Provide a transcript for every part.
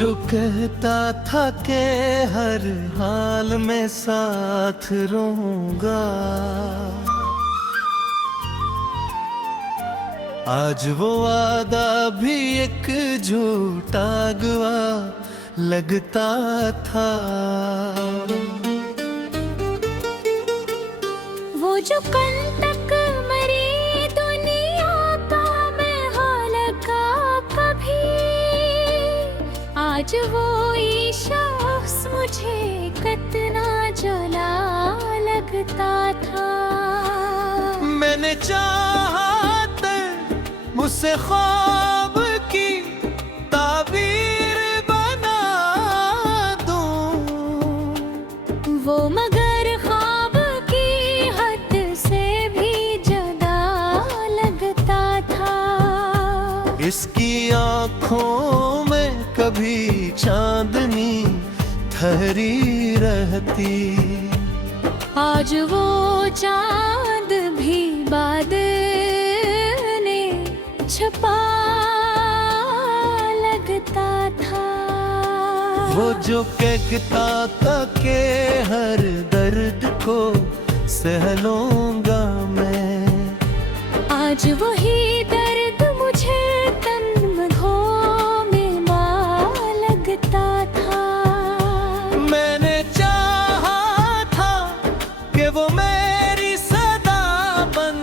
जो कहता था कि हर हाल में साथ रहूंगा, आज वो वादा भी एक झूठा गवा लगता था। वो जो कल तक मरी दुनिया का मैं हाल का कभी, आज वो शख्स मुझे कितना जला लगता था। मैंने चाहा मुझसे ख्वाब की ताबीर बना दूं, वो मगर ख्वाब की हद से भी जुदा लगता था। इसकी आँखों में कभी चांदनी ठहरी रहती, आज वो चांद भी बादल छपा लगता था। वो जो कहता था कि हर दर्द को सह लूंगा मैं, आज वही दर्द मुझे तन्हाइयों में मार लगता था। मैंने चाहा था कि वो मेरी सदा बन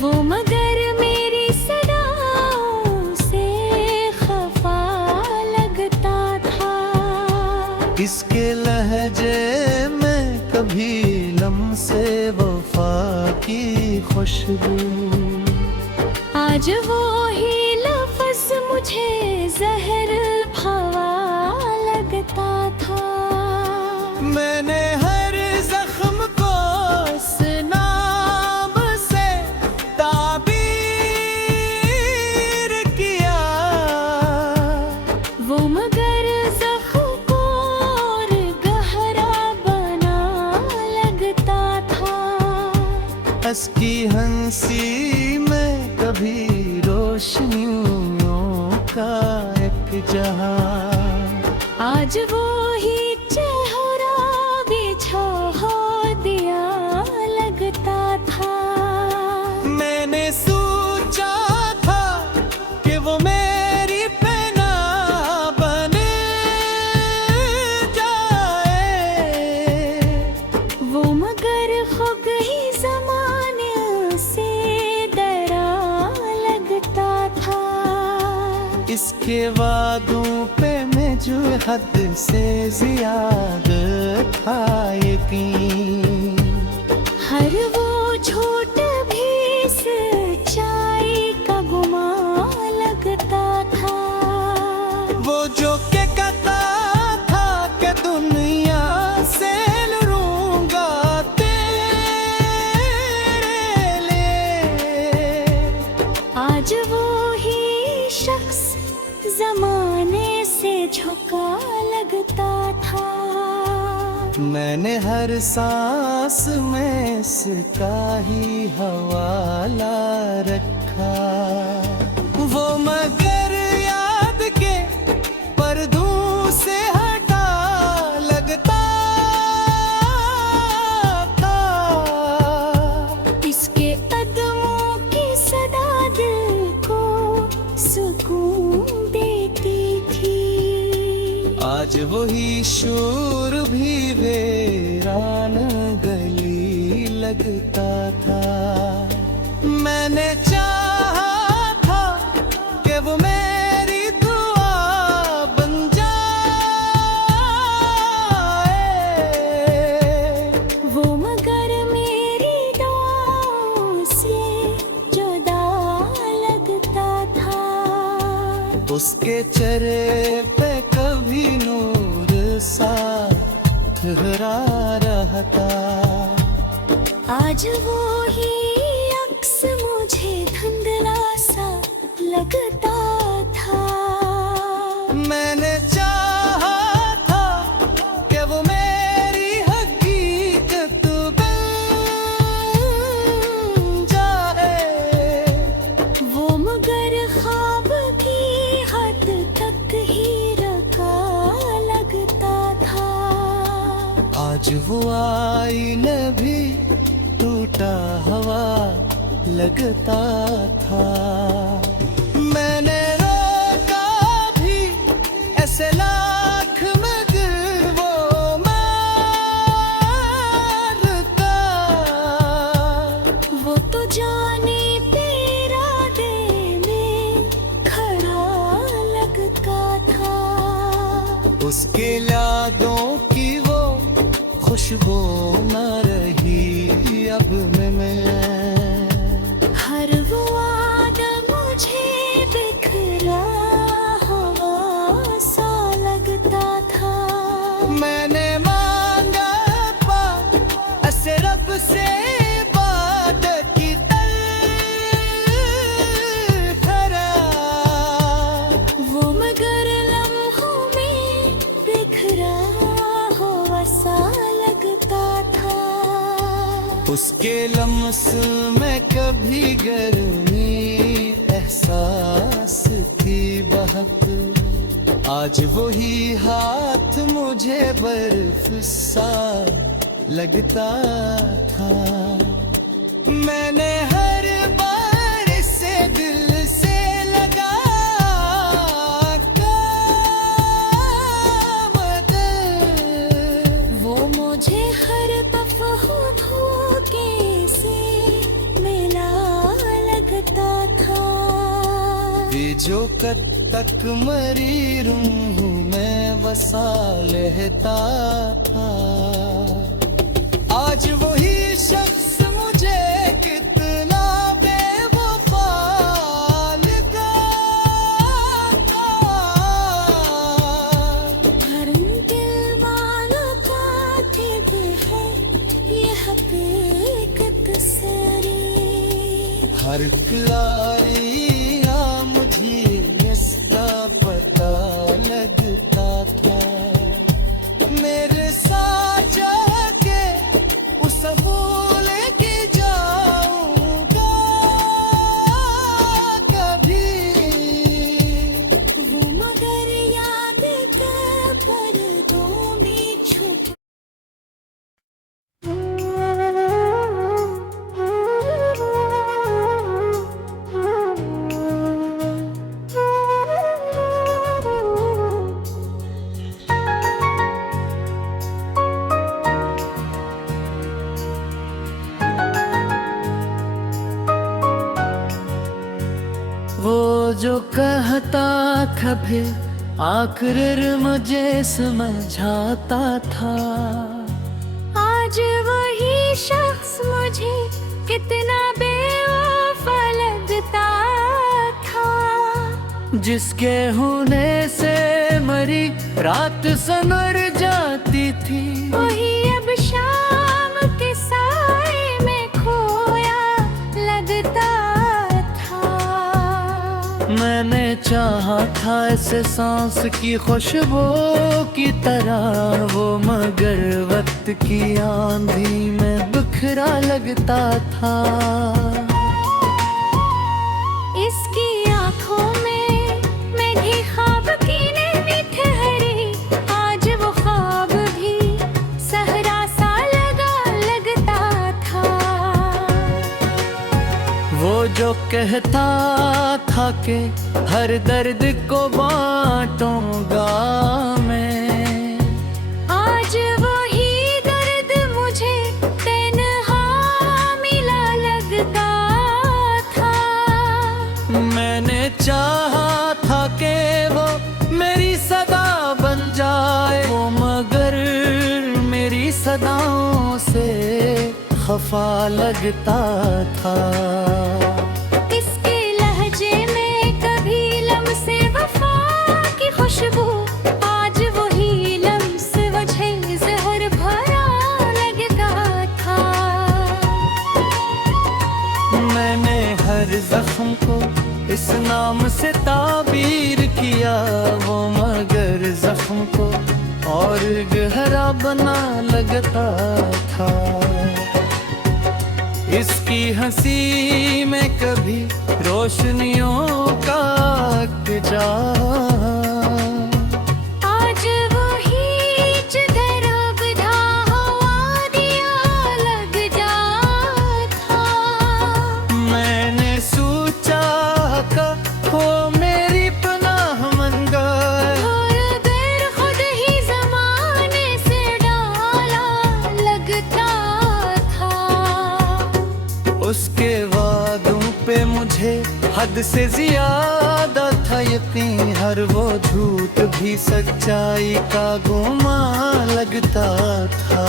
वो मगर मेरी सदाओं से खफा लगता था। इसके लहजे में कभी लम्से वफा की खुशबू, आज वो ही लफ्ज़ मुझे जहर हवा लगता था। मैंने हर जख्म को इस नाम से ताबीर किया, वो मगर ज़ख्म को और गहरा बना लगता था। उसकी हंसी में कभी रोशनियों का एक जहां, आज वो ही चेहरा बिछा हो दिया लगता था। मैंने सोचा था कि वो मेरी पहना बन जाए, वो मगर खो गई ज़माने से डरा लगता था। इसके वादों पे मैं जो हद से ज्यादा था यकीन, हर वो झूठ भी सच्चाई का गुमान लगता था। वो जो के कहता था कि दुनिया से लड़ूंगा तेरे लिए, आज वो ही शख्स जमाने से झुका लगता था। मैंने हर सांस में इसका ही हवाला रखा, वो मगर याद के पर्दों से हटा लगता था। इसके कदमों की सदा दिल को सुकून देती थी, आज वही शोर भी वीरान गली लगता था। मैंने चाहा था कि वो मेरी दुआ बन जाए, वो मगर मेरी दुआओं से जुदा लगता था। उसके चेहरे पे कभी नूर सा ठहरा रहता, आज वो ही अक्स मुझे धुंधला सा लगता था। मैंने चाहा था कि वो मेरी हकीकत बन जाए, वो आज वो आईने भी टूटा हुआ लगता था। मैंने रोका भी ऐसे लाख मगर वो मारता। वो तो जाने तेरा दे में खड़ा लगता था। उसके यादों की वो खुशबू न रही अब मैं। हर वो आदम मुझे बिखरा हुआ सा लगता था। मैंने मांगा पा ऐसे रब से बात की तरह। वो मगर लम्हों में बिखरा हुआ सा लगता था। उसके लम्स में कभी गर्मी एहसास थी बहक। आज वही हाथ मुझे बर्फ सा लगता था। मैंने हर बार से दिल से लगा वो मुझे हर दफा धोखे से मिला लगता था। ये जो कब तक मरी रूह में बसा लेता था। आज वही शख्स मुझे कितना बेवफा लगा। हर दिल वालों का दिल है ये हकीकत सारी। हर क्यारिया मुझे इसका पता लगता था। मेरे साथ जाके उस भूल के जाऊंगा कभी। वो मगर याद के पर्दों में छुप। वो जो कहता कभी आखिर मुझे समझाता था। आज वही शख्स मुझे कितना बेवफा लगता था। जिसके होने से मरी रात संवर जाती थी। वही अब शाम के साए में खोया लगता था। मैंने चाहा था ऐसे सांस की खुशबू की तरह वो मगर वक्त की आंधी में बिखरा लगता था। इसकी आंखों में मैंने ख्वाब की नैनी ठहरी। आज वो ख्वाब भी सहरा सा लगता था। वो जो कहता था कि हर दर्द को बांटूंगा मैं। आज वही दर्द मुझे तन्हा मिला लगता था। मैंने चाहा था कि वो मेरी सदा बन जाए। वो मगर मेरी सदाओं से खफा लगता था। इसके लहजे में कभी लम्से वफा की खुशबू। आज वही लम्स मुझे जहर भरा लगता था। मैंने हर जख्म को इस नाम से ताबीर किया। वो मगर जख्म को और गहरा बना लगता था। इसकी हंसी में कभी रोशनियों का जा। आज वही जिधर बधा हद से ज्यादा था यकीन, हर वो झूठ भी सच्चाई का गुमान लगता था।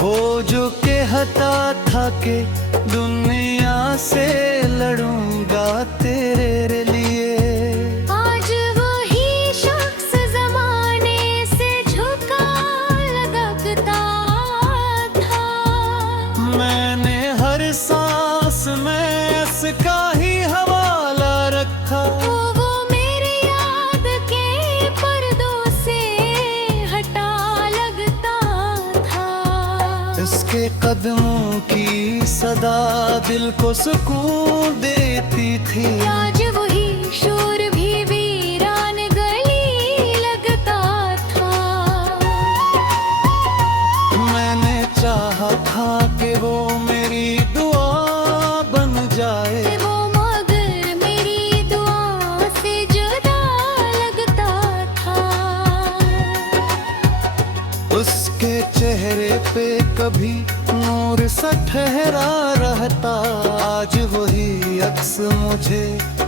वो जो कहता था कि दुनिया से लड़ूंगा तेरे लिए, आज वही शख्स जमाने से झुका लगता था। मैंने हर सांस में इसका ही हवाला रखा। वो मेरी याद के पर्दों से हटा लगता था। इसके कदमों की सदा दिल को सुकून देती थी। आज वही शोर भी वीरान गली लगता था। मैंने चाहा था कि वो मेरी दुआ बन जाए, वो मगर मेरी दुआ से जुदा लगता था। उसके चेहरे पे कभी नूर सा ठहरा रहता। आज वही अक्स मुझे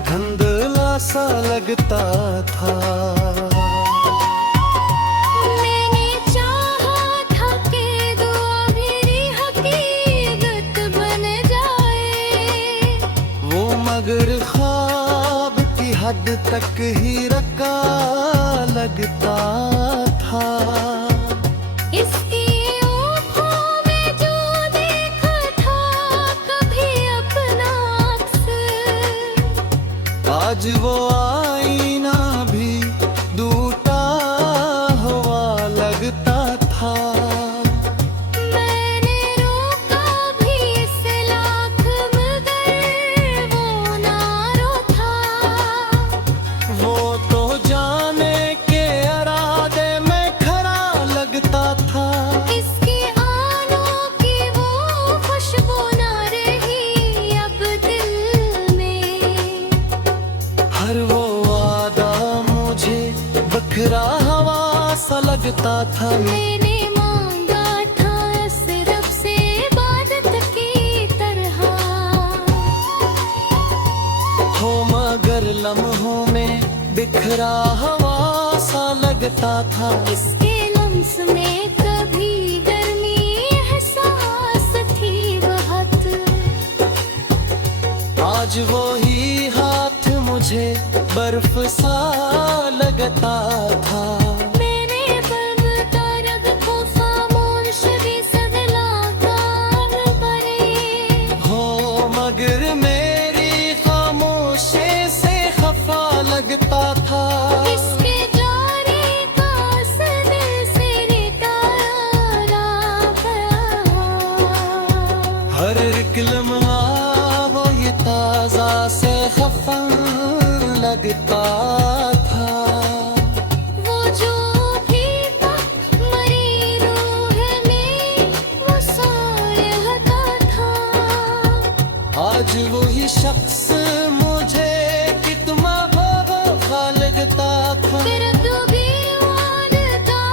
धुंधला सा लगता था। मैंने चाहा था कि दुआ मेरी हकीकत बन जाए, वो मगर ख्वाब की हद तक ही रका लगता था। इसकी आँखों में जो देखा था कभी अपना अक्स, आज वो आईना भी टूटा हुआ लगता था। मैंने रोका भी इस लाख मगर वो नारो था। वो तो जाने के इरादे में खरा लगता था। इसकी आनों की वो खुशबू ना रही अब दिल में। हर वो वादा मुझे बखरा हवा सा लगता था। मैंने मांगा था इस रब से इबादत की तरह, हो मगर लम्हों में बिखरा हवा सा लगता था। इसके लम्स में कभी गर्मी एहसास थी बहुत। आज वो ही हाथ मुझे बर्फ सा लगता था। मैंने बल्ब तारक को खामोश भी सदलाकार परे, हो मगर मेरी खामोशी से खफा लगता था। इसके जाने का दिल से निकाला गया। हर एक लम्हा वो ये ताजा से खफन लगता था। वो जो भी था मरी रूह में वो सारहता था। आज वही शख्स मुझे कितना वफा लगता था। फिर कभी वादा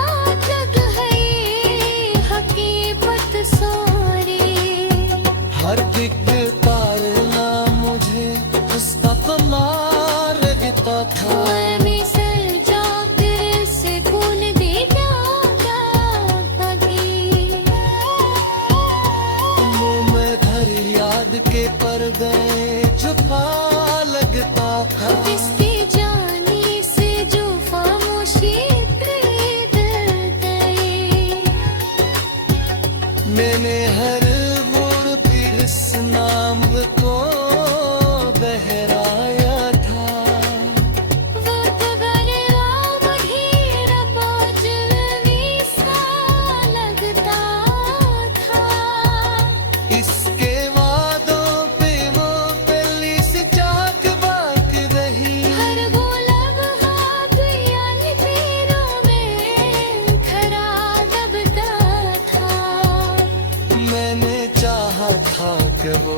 जग है ये हकीकत सारी। हर दिख तारना मुझे उसका कमाल लगता था। मैं सर जाकर से खून दे जागा कभी। मुँह में धर याद के पर गए छुपा लगता था। इसकी जानी से जो खामोशी खरीद गए। मैंने हर मोड़ पर इस नाम को बहराया था। वो तो गरवा महीना बाजवी सा लगता था। इसके वादों पे वो पहली सी चाक बाक रही। हर वो लम्हा यानी पैरों में खरा दबता था। मैंने चाहा था कि वो